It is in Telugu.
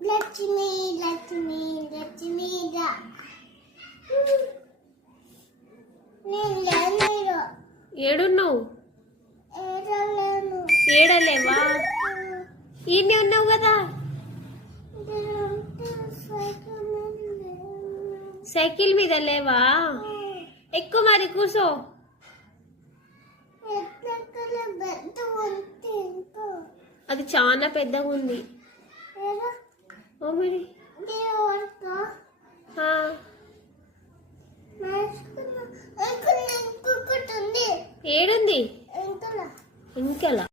లక్ష్మి లక్ష్మి లక్ష్మిగా ఏడున్నావు? ఏడలేవా? ఈయనే ఉన్నావు కదా. సైకిల్ మీద లేవా? ఎక్కువ మరి కూర్చో. అది చాలా పెద్దగా ఉంది. ఓ మరి ఏడుంది? ఇంకలా